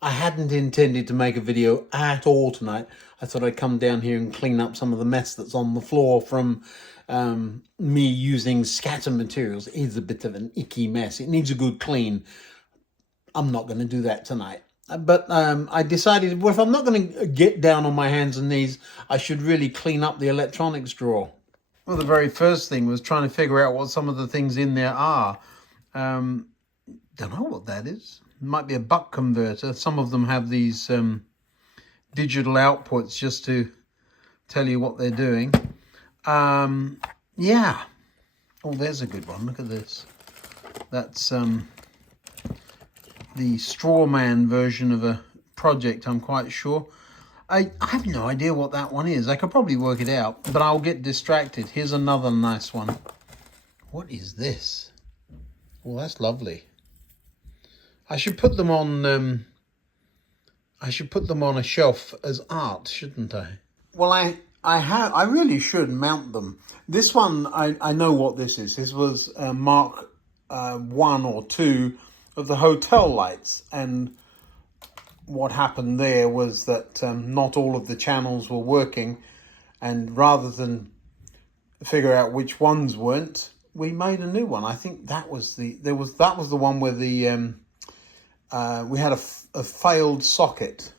I hadn't intended to make a video at all tonight. I thought I'd come down here and clean up some of the mess that's on the floor from me using scatter materials. It is a bit of an icky mess. It needs a good clean. I'm not going to do that tonight. But I decided, well, if I'm not going to get down on my hands and knees, I should really clean up the electronics drawer. Well, the very first thing was trying to figure out what some of the things in there are. Don't know what that is. It might be a buck converter. Some of them have these digital outputs just to tell you what they're doing. Yeah. Oh, there's a good one. Look at this. That's the Strawman version of a project, I'm quite sure. I have no idea what that one is. I could probably work it out, but I'll get distracted. Here's another nice one. What is this? Well, that's lovely. I should put them on. I should put them on a shelf as art, shouldn't I? Well, I really should mount them. This one, I know what this is. This was Mark 1 or 2 of the hotel lights, and what happened there was that not all of the channels were working, and rather than figure out which ones weren't, we made a new one. I think that was the one where the we had a failed socket.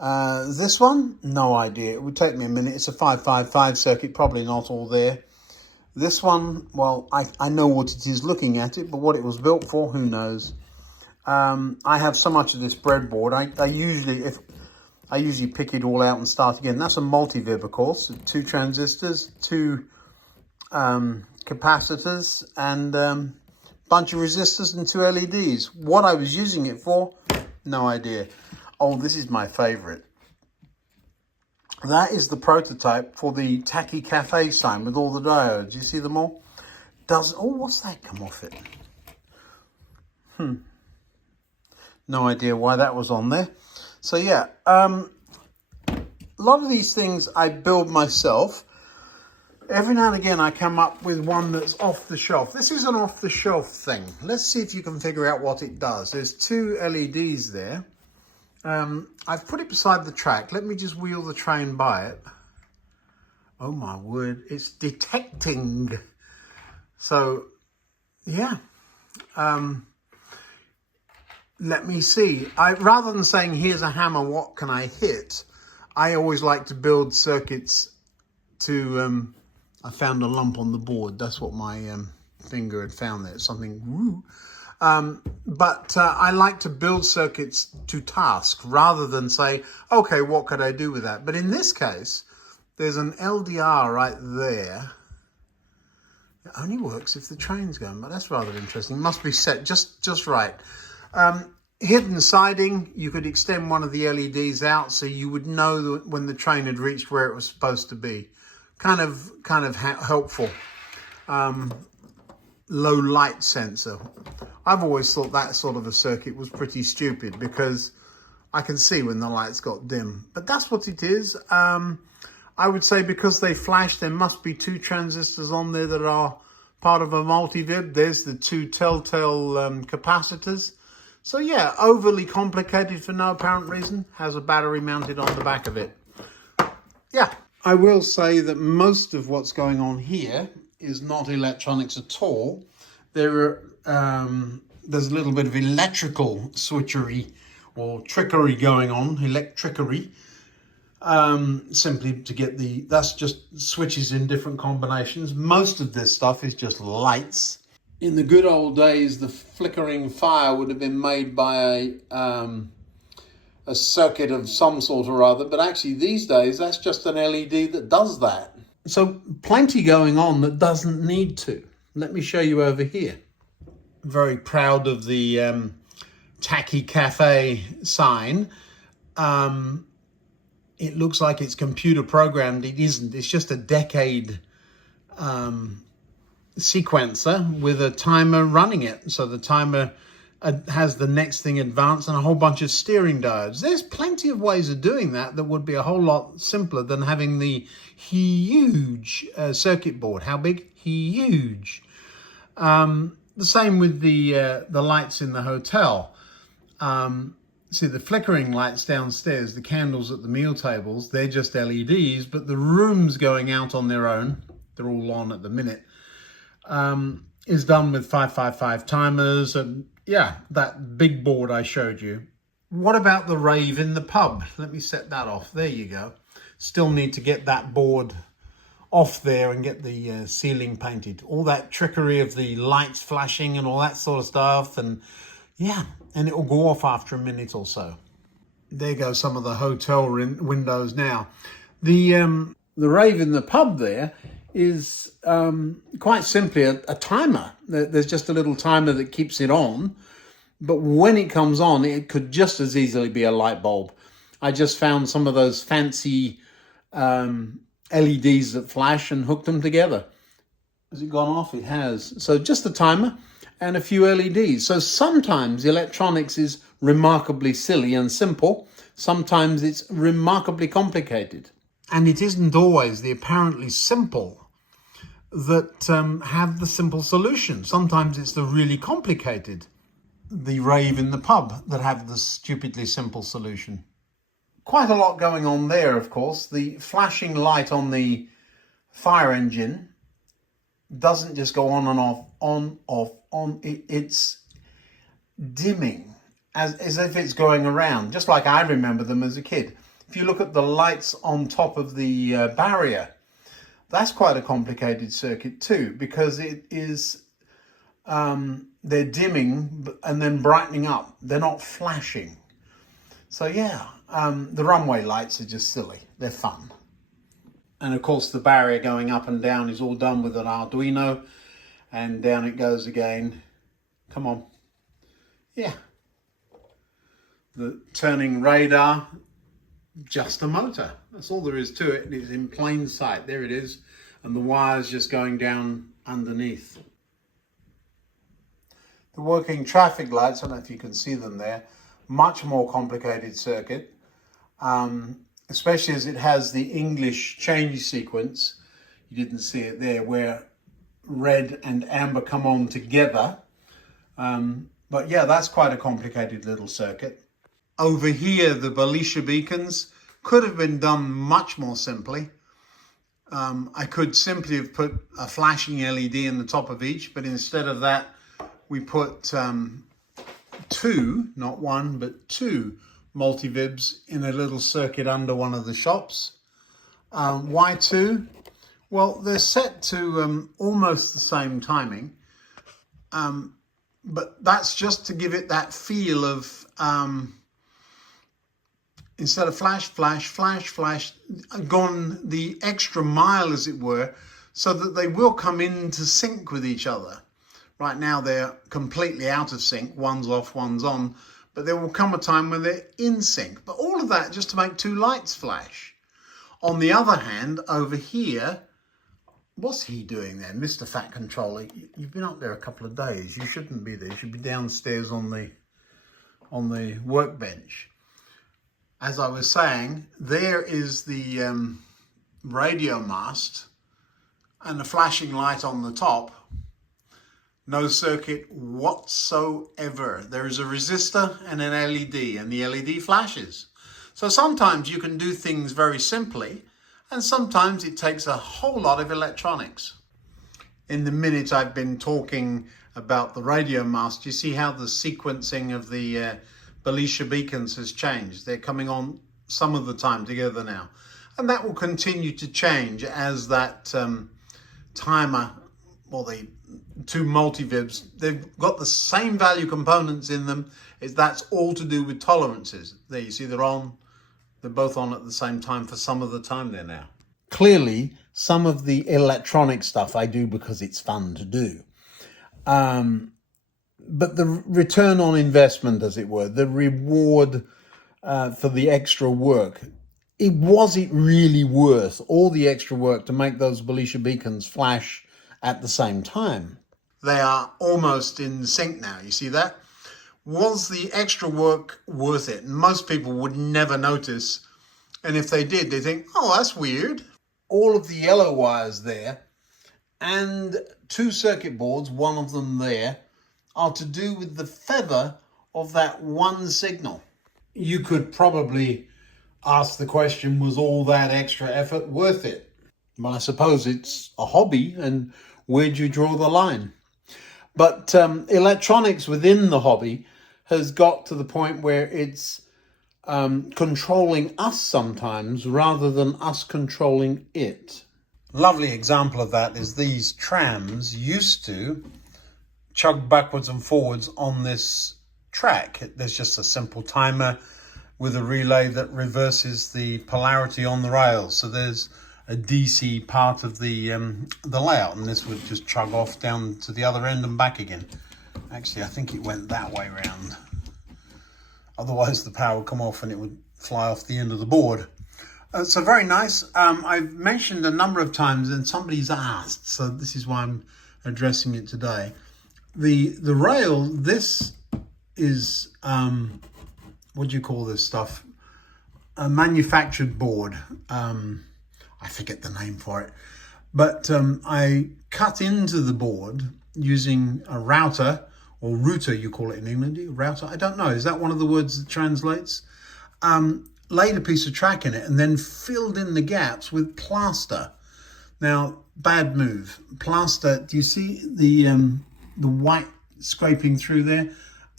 This one, no idea. It would take me a minute. It's a 555 circuit, probably not all there. This one, well, I know what it is looking at it, but what it was built for, who knows? I have so much of this breadboard. I usually pick it all out and start again. That's a multi-vib, of course. 2 transistors, 2 capacitors, and bunch of resistors and 2 LEDs. What I was using it for, no idea. Oh, this is my favorite. That is the prototype for the Tacky Cafe sign with all the diodes. You see them all? What's that come off it? No idea why that was on there. So yeah, a lot of these things I build myself. Every now and again I come up with one that's off the shelf. This is an off the shelf thing. Let's see if you can figure out what it does. There's 2 LEDs there. I've put it beside the track. Let me just wheel the train by it. Oh my word, it's detecting. So yeah, let me see. Rather than saying, here's a hammer, what can I hit? I always like to build circuits to, I found a lump on the board. That's what my finger had found there. Something, woo. But I like to build circuits to task rather than say, okay, what could I do with that? But in this case, there's an LDR right there. It only works if the train's going, but that's rather interesting. It must be set just right. Hidden siding, you could extend one of the LEDs out so you would know that when the train had reached where it was supposed to be. Kind of helpful. Low light sensor. I've always thought that sort of a circuit was pretty stupid because I can see when the lights got dim. But that's what it is. I would say because they flash, there must be 2 transistors on there that are part of a multi-vib. There's the 2 telltale capacitors. So yeah, overly complicated for no apparent reason. Has a battery mounted on the back of it. Yeah, I will say that most of what's going on here is not electronics at all. There's a little bit of electrical switchery or trickery going on, electrickery. Simply to get that's just switches in different combinations. Most of this stuff is just lights. In the good old days, the flickering fire would have been made by a circuit of some sort or other, but actually these days, that's just an LED that does that. So plenty going on that doesn't need to. Let me show you over here. Very proud of the Tacky Cafe sign. It looks like it's computer programmed. It isn't. It's just a decade sequencer with a timer running it. So the timer has the next thing advanced and a whole bunch of steering diodes. There's plenty of ways of doing that would be a whole lot simpler than having the huge circuit board. How big? Huge. The same with the lights in the hotel. See, the flickering lights downstairs, the candles at the meal tables, they're just LEDs, but the rooms going out on their own, they're all on at the minute, is done with 555 timers and yeah, that big board I showed you. What about the rave in the pub? Let me set that off. There you go. Still need to get that board off there and get the ceiling painted. All that trickery of the lights flashing and all that sort of stuff, and yeah, and it will go off after a minute or so. There go some of the hotel windows now. The rave in the pub there is quite simply a timer. There's just a little timer that keeps it on, but when it comes on, it could just as easily be a light bulb. I just found some of those fancy LEDs that flash and hooked them together. Has it gone off? It has. So just a timer and a few LEDs. So sometimes electronics is remarkably silly and simple. Sometimes it's remarkably complicated. And it isn't always the apparently simple that have the simple solution. Sometimes it's the really complicated, the rave in the pub, that have the stupidly simple solution. Quite a lot going on there, of course. The flashing light on the fire engine doesn't just go on and off, on, off, on. It's dimming as if it's going around, just like I remember them as a kid. If you look at the lights on top of the barrier, that's quite a complicated circuit too, because it is, they're dimming and then brightening up. They're not flashing. So yeah, the runway lights are just silly. They're fun. And of course the barrier going up and down is all done with an Arduino, and down it goes again. Come on. Yeah. The turning radar, just a motor. That's all there is to it. It's in plain sight. There it is. And the wires just going down underneath. The working traffic lights, I don't know if you can see them there, much more complicated circuit, especially as it has the English change sequence. You didn't see it there, where red and amber come on together. But yeah, that's quite a complicated little circuit. Over here, the Belisha beacons could have been done much more simply. I could simply have put a flashing LED in the top of each, but instead of that, we put two, not one, but two multivibs in a little circuit under one of the shops. Why two? Well, they're set to almost the same timing, but that's just to give it that feel of, instead of flash, flash, flash, flash, gone the extra mile, as it were, so that they will come into sync with each other. Right now they're completely out of sync, one's off, one's on, but there will come a time when they're in sync. But all of that just to make two lights flash. On the other hand, over here, what's he doing there, Mr. Fat Controller? You've been up there a couple of days. You shouldn't be there. You should be downstairs on the workbench. As I was saying, there is the radio mast and the flashing light on the top. No circuit whatsoever. There is a resistor and an LED, and the LED flashes. So sometimes you can do things very simply, and sometimes it takes a whole lot of electronics. In the minute I've been talking about the radio mast, you see how the sequencing of the Belisha beacons has changed. They're coming on some of the time together now. And that will continue to change as that timer, or the two multivibs, they've got the same value components in them. That's all to do with tolerances. There you see they're on. They're both on at the same time for some of the time there now. Clearly, some of the electronic stuff I do because it's fun to do. But the return on investment, as it were, the reward for the extra work, was it really worth all the extra work to make those Belisha beacons flash at the same time? They are almost in sync now, you see that? Was the extra work worth it? Most people would never notice, and if they did, they think, oh, that's weird. All of the yellow wires there, and two circuit boards, one of them there, are to do with the feather of that one signal. you could probably ask the question, was all that extra effort worth it? Well, I suppose it's a hobby, and where do you draw the line? But electronics within the hobby has got to the point where it's controlling us sometimes rather than us controlling it. Lovely example of that is these trams used to chug backwards and forwards on this track. There's just a simple timer with a relay that reverses the polarity on the rails. So there's a DC part of the layout, and this would just chug off down to the other end and back again. Actually, I think it went that way round. Otherwise the power would come off and it would fly off the end of the board. So very nice. I've mentioned a number of times and somebody's asked, so this is why I'm addressing it today. The rail, this is, what do you call this stuff? A manufactured board. I forget the name for it. But I cut into the board using a router, or router you call it in England. Router, I don't know. Is that one of the words that translates? Laid a piece of track in it and then filled in the gaps with plaster. Now, bad move. Plaster, do you see the white scraping through there?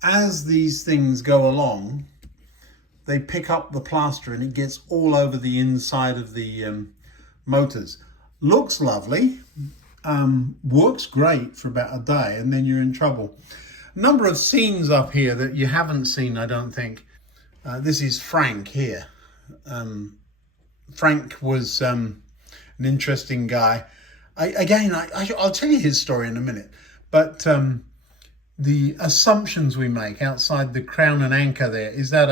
As these things go along, they pick up the plaster and it gets all over the inside of the motors. Looks lovely, works great for about a day, and then you're in trouble. A number of scenes up here that you haven't seen, I don't think. This is Frank here. Frank was an interesting guy. I'll tell you his story in a minute, but the assumptions we make outside the Crown and Anchor there, is that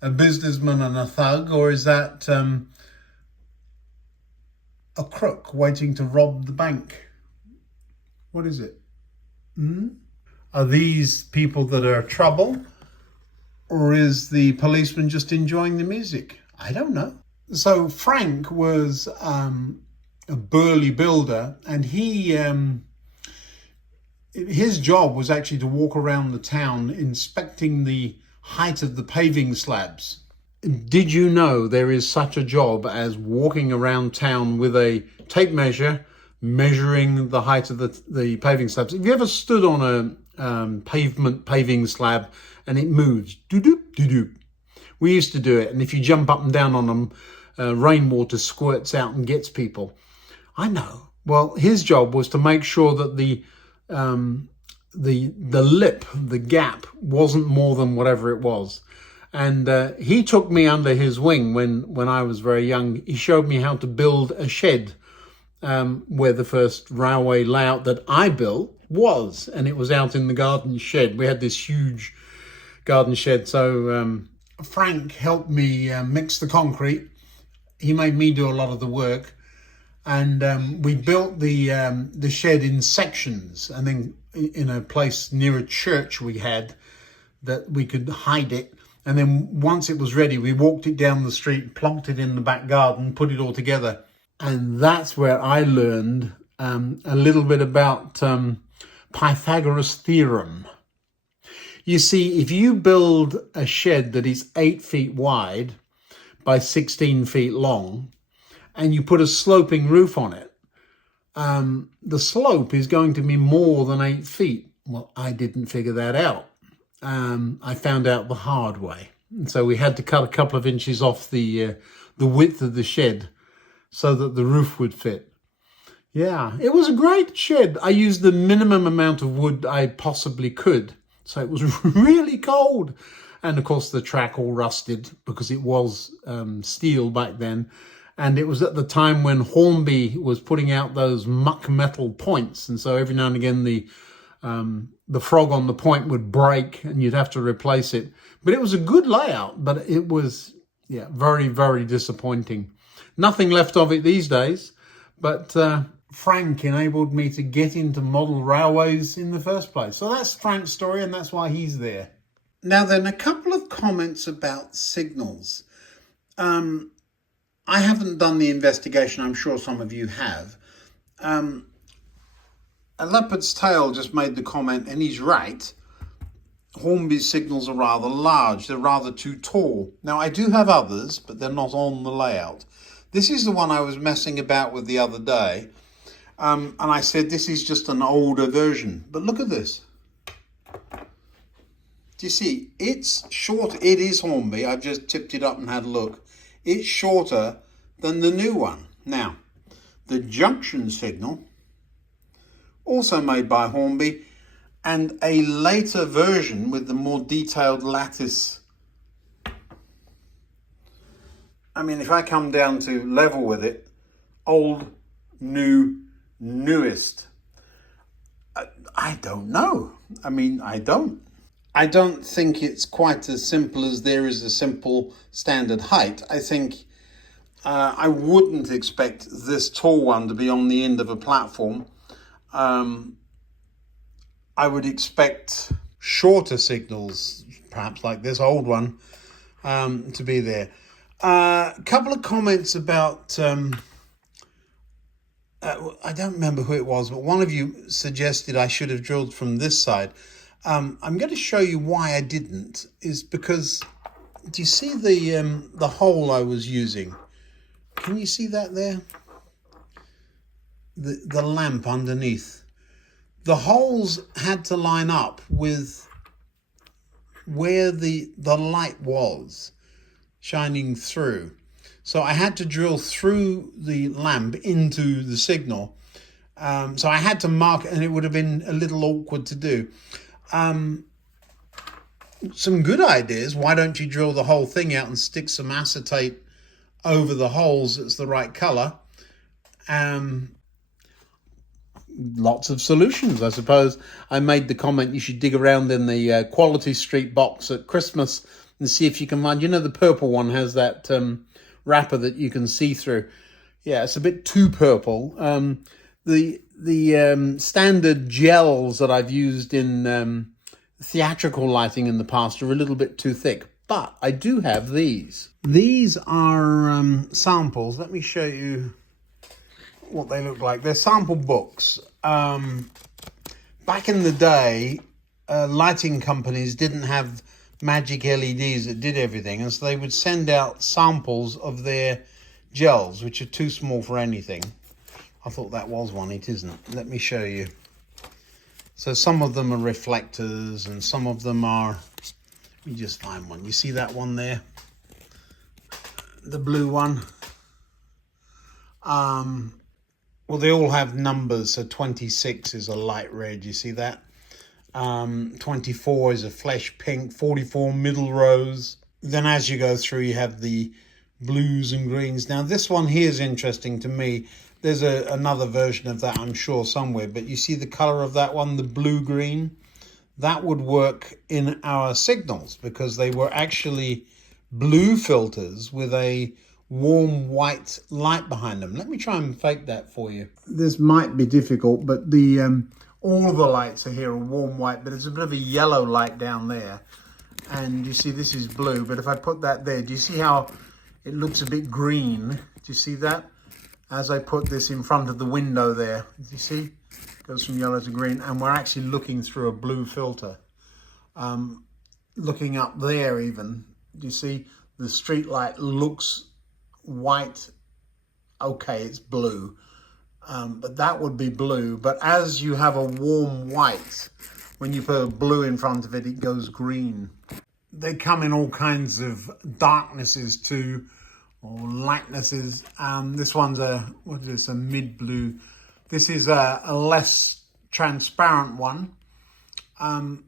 a businessman and a thug, or is that a crook waiting to rob the bank? What is it? Are these people that are trouble, or is the policeman just enjoying the music? I don't know. So Frank was a burly builder, and his job was actually to walk around the town inspecting the height of the paving slabs. Did you know there is such a job as walking around town with a tape measure, measuring the height of the paving slabs? Have you ever stood on a paving slab and it moves? Doo-doop, doo-doop. We used to do it, and if you jump up and down on them, rainwater squirts out and gets people. I know. Well, his job was to make sure that the lip, the gap, wasn't more than whatever it was. And he took me under his wing when I was very young. He showed me how to build a shed, where the first railway layout that I built was, and it was out in the garden shed. We had this huge garden shed. So Frank helped me mix the concrete. He made me do a lot of the work, and we built the shed in sections, and then in a place near a church we had that we could hide it. And then once it was ready, we walked it down the street, plonked it in the back garden, put it all together. And that's where I learned a little bit about Pythagoras' theorem. You see, if you build a shed that is 8 feet wide by 16 feet long, and you put a sloping roof on it, the slope is going to be more than 8 feet. Well, I didn't figure that out. I found out the hard way. And so we had to cut a couple of inches off the width of the shed so that the roof would fit. Yeah, it was a great shed. I used the minimum amount of wood I possibly could. So it was really cold. And of course the track all rusted because it was steel back then. And it was at the time when Hornby was putting out those muck metal points. And so every now and again the frog on the point would break and you'd have to replace it. But it was a good layout, but it was, yeah, very, very disappointing. Nothing left of it these days, but Frank enabled me to get into model railways in the first place. So that's Frank's story, and that's why he's there. Now then, a couple of comments about signals. I haven't done the investigation. I'm sure some of you have. A Leopard's Tail just made the comment, and he's right. Hornby's signals are rather large. They're rather too tall. Now, I do have others, but they're not on the layout. This is the one I was messing about with the other day. And I said this is just an older version. But look at this. Do you see? It's short. It is Hornby. I've just tipped it up and had a look. It's shorter than the new one. Now, the junction signal, also made by Hornby, and a later version with the more detailed lattice. I mean, if I come down to level with it, old, new, newest. I don't know. I mean, I don't think it's quite as simple as there is a simple standard height. I think I wouldn't expect this tall one to be on the end of a platform. I would expect shorter signals, perhaps like this old one, to be there. A couple of comments about, I don't remember who it was, but one of you suggested I should have drilled from this side. I'm going to show you why I didn't, is because, do you see the hole I was using? Can you see that there? The lamp underneath. The holes had to line up with where the light was shining through. So I had to drill through the lamp into the signal. So I had to mark it, and it would have been a little awkward to do. Some good ideas. Why don't you drill the whole thing out and stick some acetate over the holes that's the right color? Lots of solutions, I suppose. I made the comment you should dig around in the Quality Street box at Christmas and see if you can find, the purple one has that wrapper that you can see through. Yeah, it's a bit too purple. The standard gels that I've used in theatrical lighting in the past are a little bit too thick, but I do have these. These are samples. Let me show you what they look like. They're sample books. Back in the day, lighting companies didn't have magic LEDs that did everything, and so they would send out samples of their gels, which are too small for anything. I thought that was one. It isn't. Let me show you. So some of them are reflectors, and some of them are, let me just find one. You see that one there? The blue one. Well, they all have numbers. So 26 is a light red. You see that? 24 is a flesh pink. 44 middle rose. Then as you go through, you have the blues and greens. Now, this one here is interesting to me. There's another version of that, I'm sure, somewhere. But you see the color of that one, the blue-green? That would work in our signals because they were actually blue filters with a warm white light behind them. Let me try and fake that for you. This might be difficult, but the all of the lights are here are warm white, but there's a bit of a yellow light down there. And you see this is blue, but if I put that there, do you see how it looks a bit green? Do you see that? As I put this in front of the window there, do you see? It goes from yellow to green, and we're actually looking through a blue filter. Looking up there even, do you see? The street light looks white. Okay, it's blue, but that would be blue. But as you have a warm white, when you put a blue in front of it, it goes green. They come in all kinds of darknesses too, or lightnesses. This one's a mid blue. This is a less transparent one. And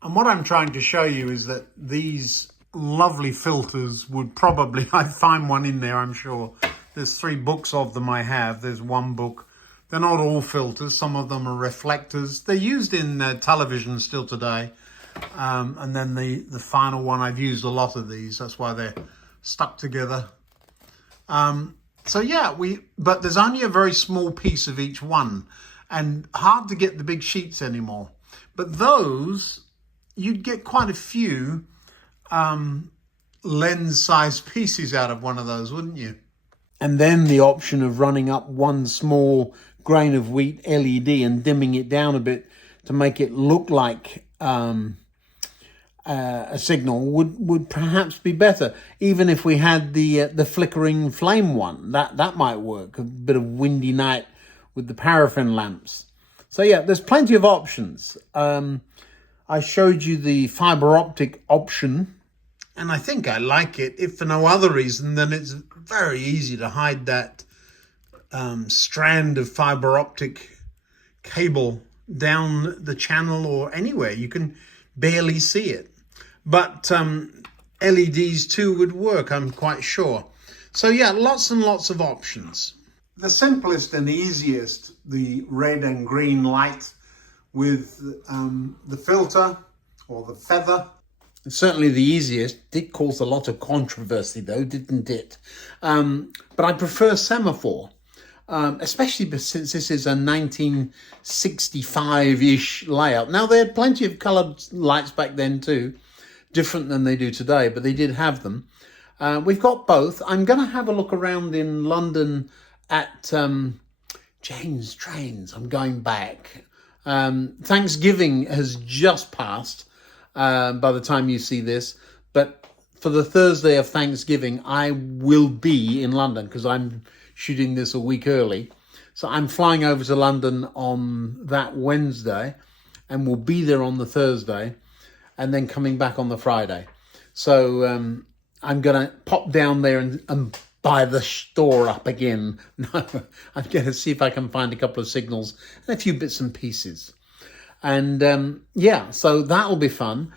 what I'm trying to show you is that these lovely filters would probably, I'd find one in there, I'm sure. There's 3 books of them I have. There's one book. They're not all filters. Some of them are reflectors. They're used in television still today. And then the final one, I've used a lot of these. That's why they're stuck together. So yeah, but there's only a very small piece of each one, and hard to get the big sheets anymore. But those, you'd get quite a few lens-sized pieces out of one of those, wouldn't you? And then the option of running up one small grain of wheat LED and dimming it down a bit to make it look like a signal would perhaps be better. Even if we had the flickering flame one, that might work. A bit of windy night with the paraffin lamps. So yeah, there's plenty of options. I showed you the fiber optic option, and I think I like it. If for no other reason, then it's very easy to hide that strand of fiber optic cable down the channel or anywhere. You can barely see it. But LEDs too would work, I'm quite sure. So yeah, lots and lots of options. The simplest and easiest, the red and green light with the filter or the feather. Certainly the easiest. Did cause a lot of controversy though, didn't it? But I prefer semaphore. Especially since this is a 1965-ish layout. Now, they had plenty of coloured lights back then too, different than they do today, but they did have them. We've got both. I'm going to have a look around in London at Jane's Trains. I'm going back. Thanksgiving has just passed by the time you see this, but for the Thursday of Thanksgiving, I will be in London because I'm shooting this a week early. So I'm flying over to London on that Wednesday and we'll be there on the Thursday and then coming back on the Friday. So I'm going to pop down there and buy the store up again. No, I'm going to see if I can find a couple of signals and a few bits and pieces. And yeah, so that'll be fun.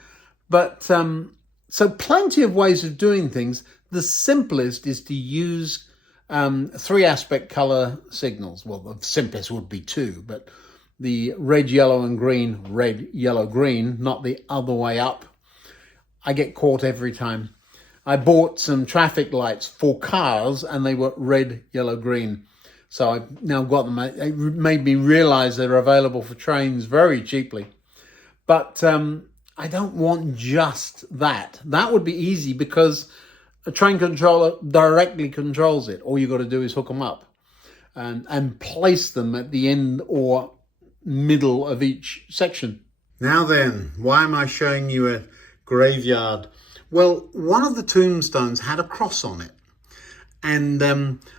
But so plenty of ways of doing things. The simplest is to use 3 aspect color signals. Well, the simplest would be 2, but the red, yellow and green, red, yellow, green, not the other way up. I get caught every time. I bought some traffic lights for cars and they were red, yellow, green. So I've now got them. It made me realize they're available for trains very cheaply. But I don't want just that. That would be easy because a train controller directly controls it. All you've got to do is hook them up and place them at the end or middle of each section. Now then, why am I showing you a graveyard? Well, one of the tombstones had a cross on it. And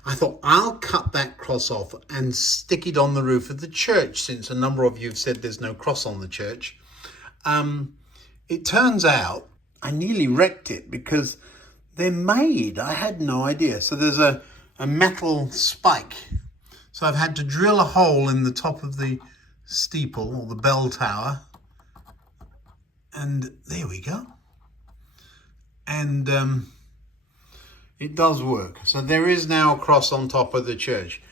I thought, I'll cut that cross off and stick it on the roof of the church, since a number of you have said there's no cross on the church. It turns out I nearly wrecked it because they're made. I had no idea. So there's a metal spike. So I've had to drill a hole in the top of the steeple or the bell tower. And there we go. And it does work. So there is now a cross on top of the church.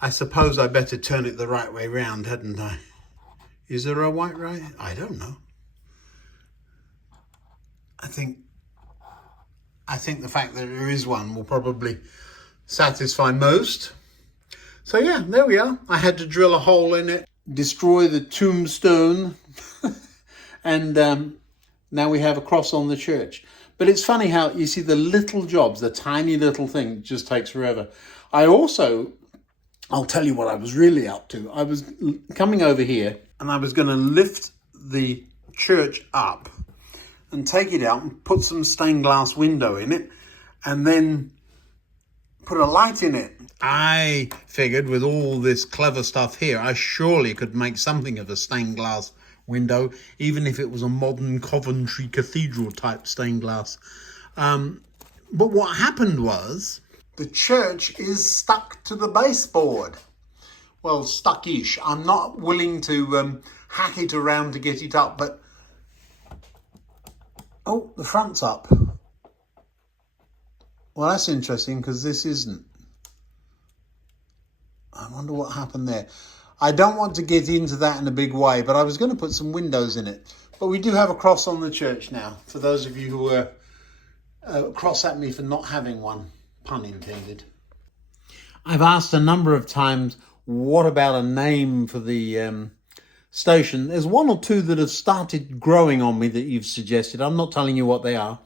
I suppose I better turn it the right way round, hadn't I? Is there a right? I don't know. I think the fact that there is one will probably satisfy most. So yeah, there we are. I had to drill a hole in it, destroy the tombstone, and now we have a cross on the church. But it's funny how you see the little jobs, the tiny little thing just takes forever. I'll tell you what I was really up to. I was coming over here and I was going to lift the church up and take it out and put some stained glass window in it and then put a light in it. I figured with all this clever stuff here, I surely could make something of a stained glass window, even if it was a modern Coventry Cathedral type stained glass. But what happened was the church is stuck to the baseboard. Well, stuck-ish. I'm not willing to hack it around to get it up, but oh, the front's up. Well, that's interesting because this isn't. I wonder what happened there. I don't want to get into that in a big way, but I was going to put some windows in it. But we do have a cross on the church now, for those of you who were cross at me for not having one, pun intended. I've asked a number of times, what about a name for the station? There's one or two that have started growing on me that you've suggested. I'm not telling you what they are,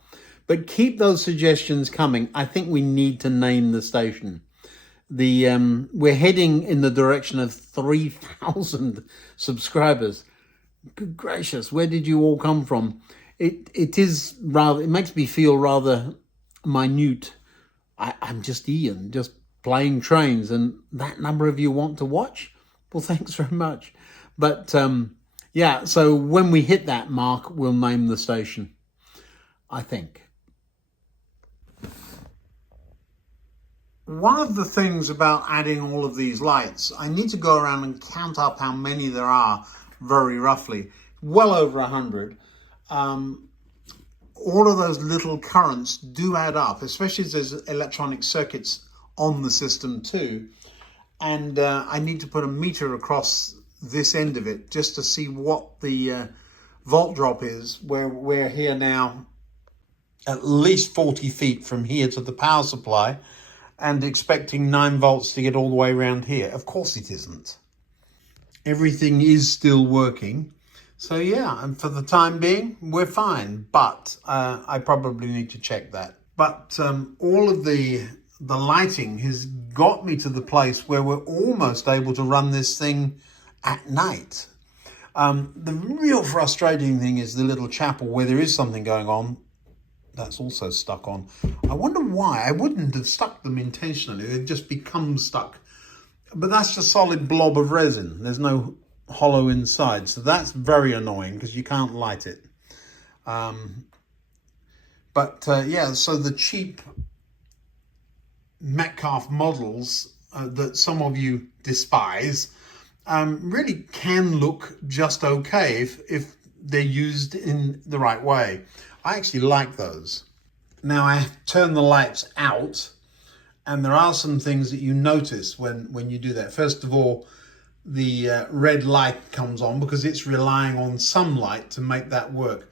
but keep those suggestions coming. I think we need to name the station. We're heading in the direction of 3,000 subscribers. Good gracious, where did you all come from? it is rather, it makes me feel rather minute. I'm just Ian, just playing trains, and that number of you want to watch? Well, thanks very much. But yeah, so when we hit that mark, we'll name the station, I think. One of the things about adding all of these lights, I need to go around and count up how many there are very roughly. Well over 100. All of those little currents do add up, especially as there's electronic circuits on the system too. And I need to put a meter across this end of it just to see what the volt drop is. We're here now at least 40 feet from here to the power supply, and expecting 9 volts to get all the way around here. Of course it isn't. Everything is still working. So yeah, and for the time being, we're fine. But I probably need to check that. But all of the lighting has got me to the place where we're almost able to run this thing at night. The real frustrating thing is the little chapel where there is something going on. That's also stuck on. I wonder why. I wouldn't have stuck them intentionally. They've just become stuck. But that's just solid blob of resin. There's no hollow inside. So that's very annoying because you can't light it. Yeah, so the cheap Metcalf models that some of you despise really can look just okay if they're used in the right way. I actually like those. Now I have turned the lights out, and there are some things that you notice when you do that. First of all, the red light comes on because it's relying on some light to make that work.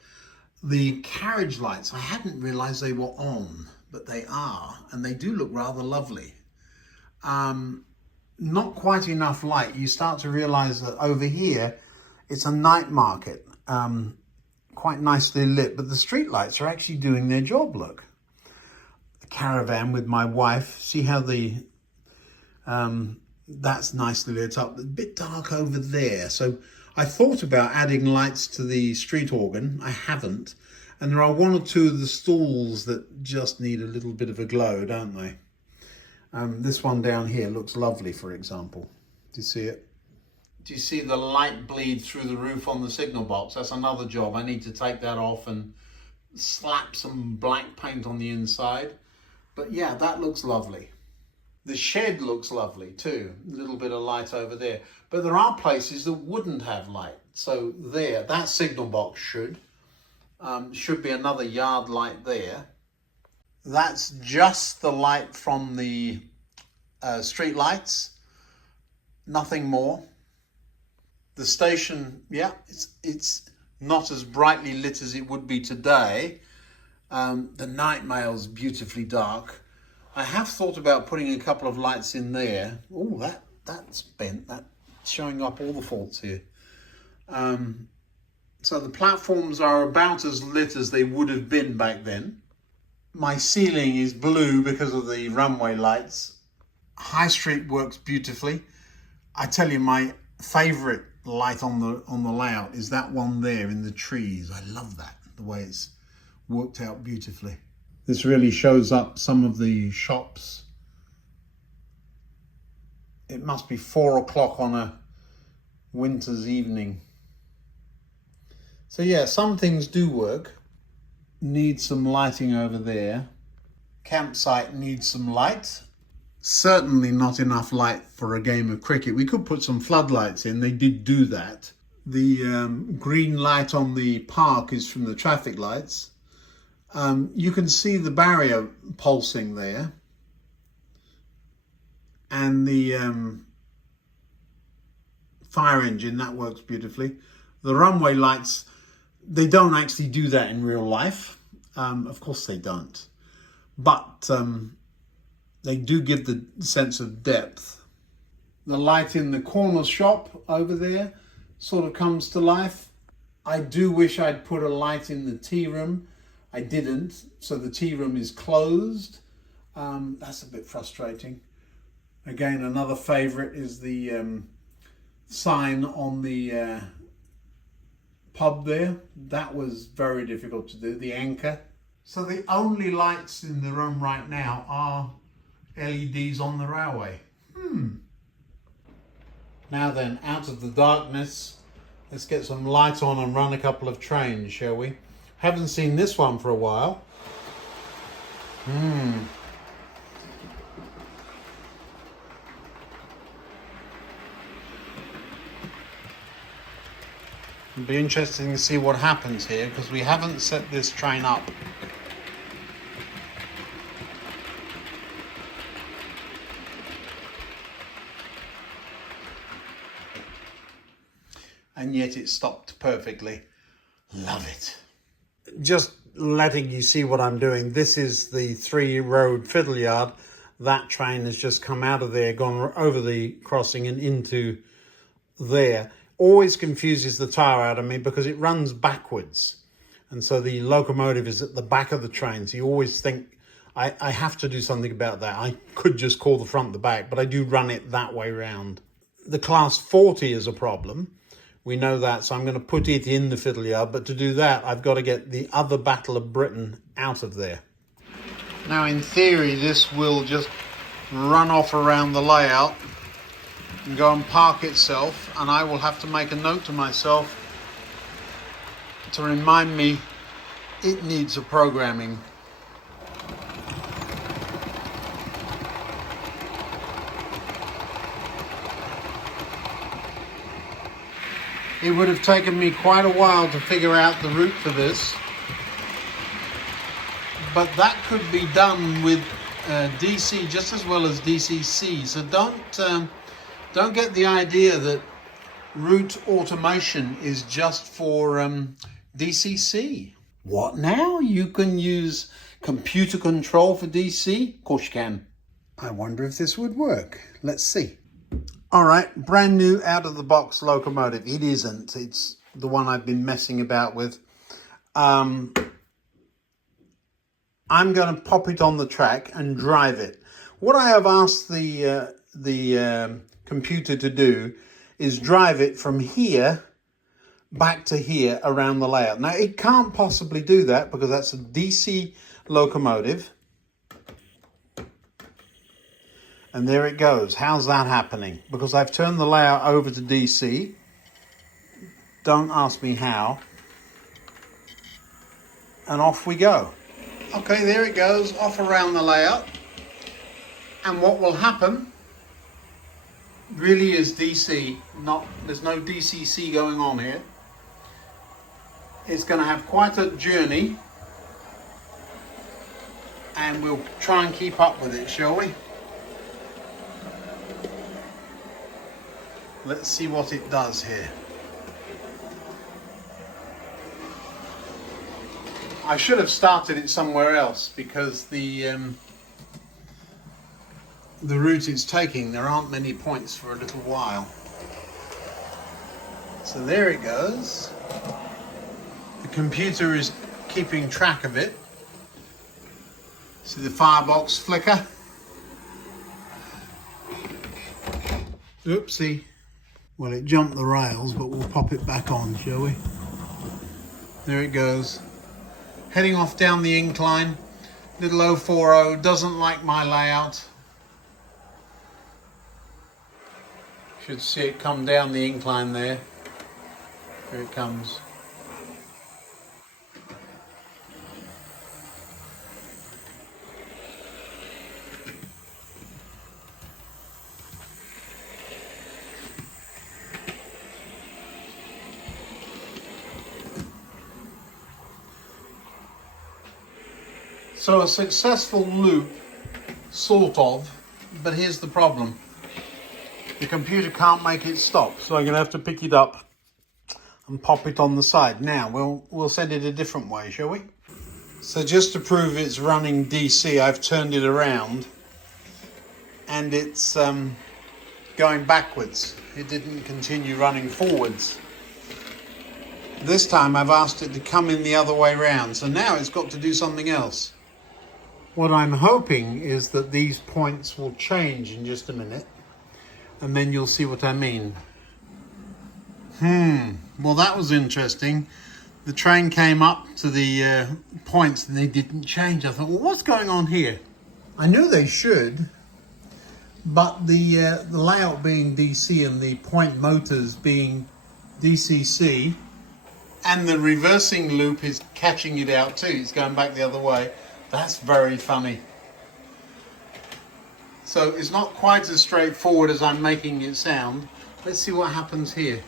The carriage lights, I hadn't realized they were on, but they are, and they do look rather lovely. Not quite enough light. You start to realize that over here, it's a night market. Quite nicely lit, but the street lights are actually doing their job. Look, the caravan with my wife, see how that's nicely lit up. A bit dark over there, so I thought about adding lights to the street organ. I haven't, and there are 1 or 2 of the stalls that just need a little bit of a glow, don't they? This one down here looks lovely, for example. Do you see it? Do you see the light bleed through the roof on the signal box? That's another job. I need to take that off and slap some black paint on the inside. But yeah, that looks lovely. The shed looks lovely too. A little bit of light over there. But there are places that wouldn't have light. So there, that signal box should be another yard light there. That's just the light from the street lights. Nothing more. The station, yeah, it's not as brightly lit as it would be today. The night mail's beautifully dark. I have thought about putting a couple of lights in there. Oh, that's bent. That's showing up all the faults here. So the platforms are about as lit as they would have been back then. My ceiling is blue because of the runway lights. High Street works beautifully. I tell you, my favourite light on the layout is that one there in the trees. I love that, the way it's worked out beautifully. This really shows up some of the shops. It must be 4 o'clock on a winter's evening. So yeah, some things do work. Need some lighting over there. Campsite needs some light. Certainly not enough light for a game of cricket. We could put some floodlights in. They did do that. The green light on the park is from the traffic lights. You can see the barrier pulsing there. And the fire engine, that works beautifully. The runway lights, they don't actually do that in real life. Of course they don't. But they do give the sense of depth. The light in the corner shop over there sort of comes to life. I do wish I'd put a light in the tea room. I didn't, so the tea room is closed. That's a bit frustrating. Again, another favourite is the sign on the pub there. That was very difficult to do, the anchor. So the only lights in the room right now are LEDs on the railway. Now then, out of the darkness, let's get some light on and run a couple of trains, shall we? Haven't seen this one for a while. It'll be interesting to see what happens here because we haven't set this train up. And yet it stopped perfectly. Love it. Just letting you see what I'm doing. This is the 3-road fiddle yard. That train has just come out of there, gone over the crossing and into there. Always confuses the tire out of me because it runs backwards. And so the locomotive is at the back of the train. So you always think, I have to do something about that. I could just call the front the back, but I do run it that way round. The class 40 is a problem. We know that, so I'm going to put it in the fiddle yard. But to do that, I've got to get the other Battle of Britain out of there. Now, in theory, this will just run off around the layout and go and park itself, and I will have to make a note to myself to remind me it needs a programming. It would have taken me quite a while to figure out the route for this, but that could be done with DC just as well as DCC. So don't get the idea that route automation is just for DCC. What now? You can use computer control for DC? Of course you can. I wonder if this would work. Let's see. All right, brand new out of the box locomotive. It isn't. It's the one I've been messing about with. I'm going to pop it on the track and drive it. What I have asked the computer to do is drive it from here back to here around the layout. Now, it can't possibly do that because that's a DC locomotive. And there it goes. How's that happening? Because I've turned the layout over to DC. Don't ask me how. And off we go. Okay, there it goes, off around the layout. And what will happen really is DC. There's no DCC going on here. It's going to have quite a journey. And we'll try and keep up with it, shall we? Let's see what it does here. I should have started it somewhere else because the route it's taking, there aren't many points for a little while. So there it goes. The computer is keeping track of it. See the firebox flicker? Oopsie. Well, it jumped the rails, but we'll pop it back on, shall we? There it goes. Heading off down the incline. Little 040 doesn't like my layout. Should see it come down the incline there. Here it comes. So a successful loop, sort of, but here's the problem. The computer can't make it stop, so I'm going to have to pick it up and pop it on the side. Now, we'll send it a different way, shall we? So just to prove it's running DC, I've turned it around and it's going backwards. It didn't continue running forwards. This time I've asked it to come in the other way round, so now it's got to do something else. What I'm hoping is that these points will change in just a minute, and then you'll see what I mean. Well, that was interesting. The train came up to the points and they didn't change. I thought, well, what's going on here? I knew they should, but the layout being DC and the point motors being DCC, and the reversing loop is catching it out too. It's going back the other way. That's very funny. So it's not quite as straightforward as I'm making it sound. Let's see what happens here.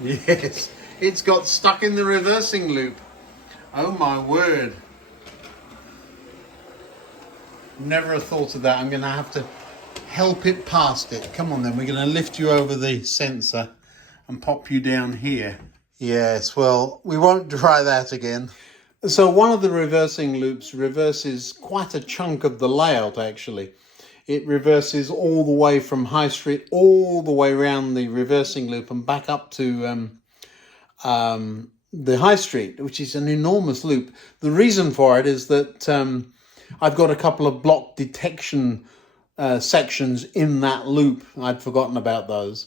Yes, it's got stuck in the reversing loop. Oh my word. Never have thought of that. I'm going to have to help it past it. Come on then, we're going to lift you over the sensor and pop you down here. Yes, well, we won't try that again. So one of the reversing loops reverses quite a chunk of the layout actually. It reverses all the way from High Street, all the way around the reversing loop and back up to the High Street, which is an enormous loop. The reason for it is that I've got a couple of block detection sections in that loop. I'd forgotten about those,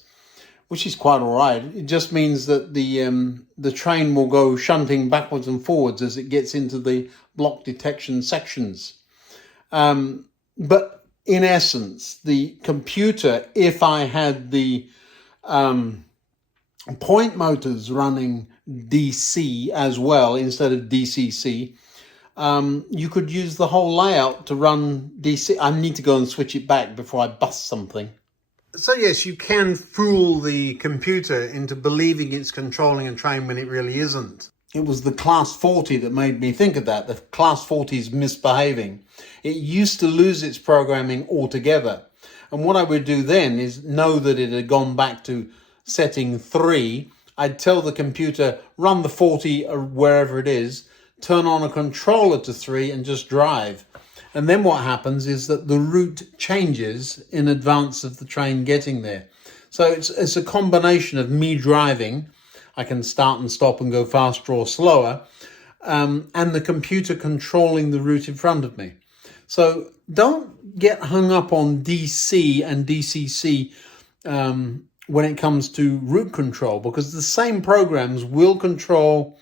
which is quite all right. It just means that the train will go shunting backwards and forwards as it gets into the block detection sections. But in essence, the computer, if I had the point motors running DC as well instead of DCC, you could use the whole layout to run DC. I need to go and switch it back before I bust something. So yes, you can fool the computer into believing it's controlling a train when it really isn't. It was the Class 40 that made me think of that. The Class 40 is misbehaving. It used to lose its programming altogether. And what I would do then is know that it had gone back to setting 3. I'd tell the computer, run the 40 or wherever it is, turn on a controller to 3 and just drive. And then what happens is that the route changes in advance of the train getting there. So it's a combination of me driving. I can start and stop and go faster or slower, and the computer controlling the route in front of me. So don't get hung up on DC and DCC when it comes to route control, because the same programs will control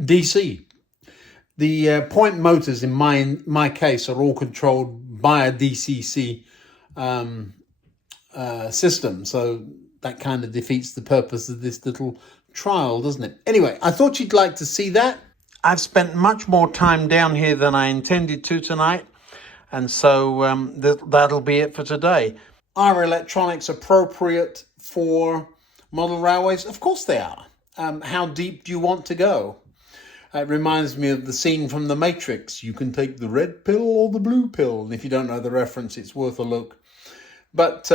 DC. The point motors in my case are all controlled by a DCC system. So that kind of defeats the purpose of this little trial, doesn't it? Anyway, I thought you'd like to see that. I've spent much more time down here than I intended to tonight. And so that'll be it for today. Are electronics appropriate for model railways? Of course they are. How deep do you want to go? It reminds me of the scene from The Matrix. You can take the red pill or the blue pill. And if you don't know the reference, it's worth a look. But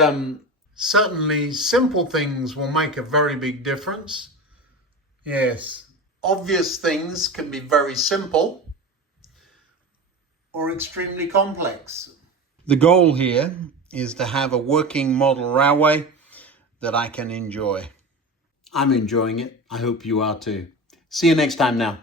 certainly simple things will make a very big difference. Yes, obvious things can be very simple or extremely complex. The goal here is to have a working model railway that I can enjoy. I'm enjoying it. I hope you are too. See you next time now.